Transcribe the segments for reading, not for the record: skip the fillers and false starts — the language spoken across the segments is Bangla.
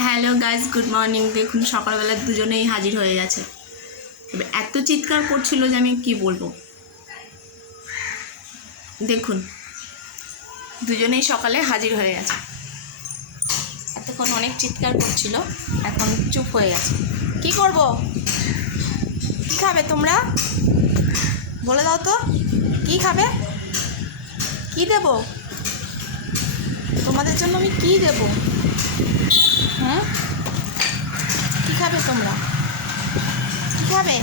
Hello guys, good morning. দেখুন সকালবেলা দুজনেই হাজির হয়ে গেছে। তবে এত চিৎকার করছিল যে আমি কি বলবো। দেখুন দুজনেই সকালে হাজির হয়ে গেছে। এতক্ষণ অনেক চিৎকার করছিল, এখন চুপ হয়ে গেছে। কি করব? কি খাবে তোমরা? বলে দাও তো, কি খাবে? কি দেব তোমাদের জন্য? আমি কি দেব? হ্যাঁ, কি খাবে তোমরা? কি খাবে?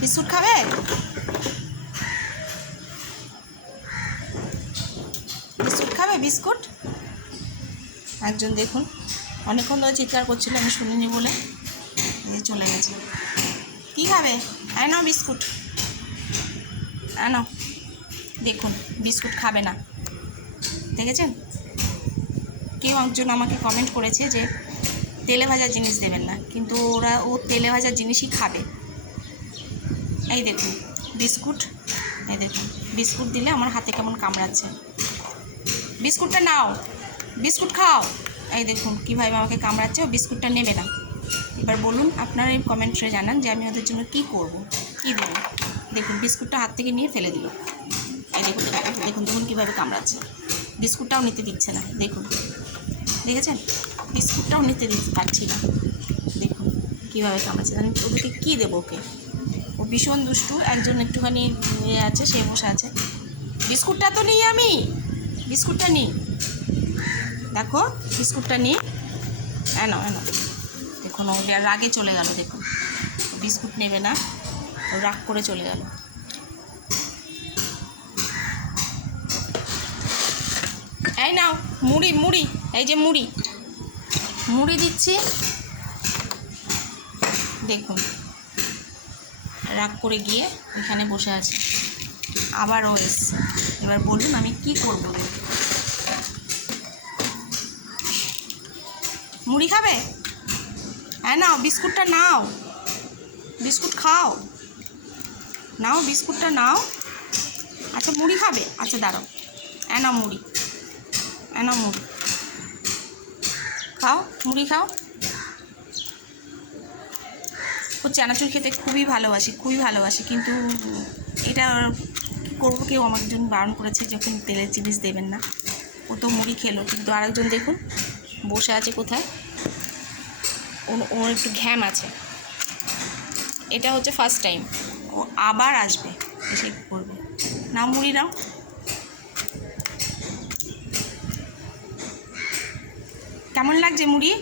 বিস্কুট খাবে? বিস্কুট খাবে? বিস্কুট একজন দেখুন অনেকক্ষণ ধরে চিৎকার করছিল, আমি শুনিনি বলে এই চলে গেছে। কি খাবে? নাও বিস্কুট, নাও। দেখুন বিস্কুট খাবে না, দেখেছেন? কেউ একজন আমাকে কমেন্ট করেছে যে তেলে ভাজা জিনিস দেবেন না, কিন্তু ও তেলে ভাজা জিনিসই খাবে। এই দেখুন বিস্কুট, এই দেখুন বিস্কুট দিলে আমার হাতে কেমন কামড়াচ্ছে। বিস্কুটটা নাও, বিস্কুট খাও। এই দেখুন কীভাবে আমাকে কামড়াচ্ছে, ও বিস্কুটটা নেবে না। এবার বলুন আপনারা এই কমেন্টে জানান যে আমি ওদের জন্য কি করব, কি দেবো। দেখুন বিস্কুটটা হাত থেকে নিয়ে ফেলে দিল। এই দেখুন দেখুন দেখুন কীভাবে কামড়াচ্ছে। বিস্কুটটাও নিতে দিচ্ছে না, দেখুন দেখেছেন? বিস্কুটটাও নিতে দিতে পারছি না, দেখুন কীভাবে কামড়াচ্ছে। আমি ওদেরকে কী দেবো? ওকে, ও ভীষণ দুষ্টু। একজন একটুখানি নিয়ে আছে, সে বসে আছে। বিস্কুটটা তো নিই আমি, বিস্কুটটা নিই, দেখো বিস্কুটটা নিই। এনো এনো। দেখুন ও রাগে চলে গেল। দেখুন বিস্কুট নেবে না, ও রাগ করে চলে গেল। এই নাও মুড়ি, মুড়ি, এই যে মুড়ি, মুড়ি দিচ্ছি। দেখুন রাগ করে গিয়ে এখানে বসে আছে, আবার ও এসছে। এবার বলুন আমি কি করব? মুড়ি খাবে? হ্যাঁ নাও বিস্কুটটা নাও, বিস্কুট খাও, নাও বিস্কুটটা নাও। আচ্ছা মুড়ি খাবে? আচ্ছা দাঁড়াও, নাও মুড়ি, নাও মুড়ি খাও, মুড়ি খাও। ও চানাচুর খেতে খুবই ভালোবাসি, খুবই ভালোবাসি, কিন্তু এটা কী করবো, কেউ আমার জন্য বারণ করেছে যখন তেলের জিনিস দেবেন না। ও তো মুড়ি খেলো, কিন্তু আরেকজন দেখুন বসে আছে কোথায়, ওর একটু ঘ্যাম আছে। এটা হচ্ছে ফার্স্ট টাইম, ও আবার আসবে, এসে করবে। নাও মুড়ি নাও। কেমন লাগছে মুড়ি?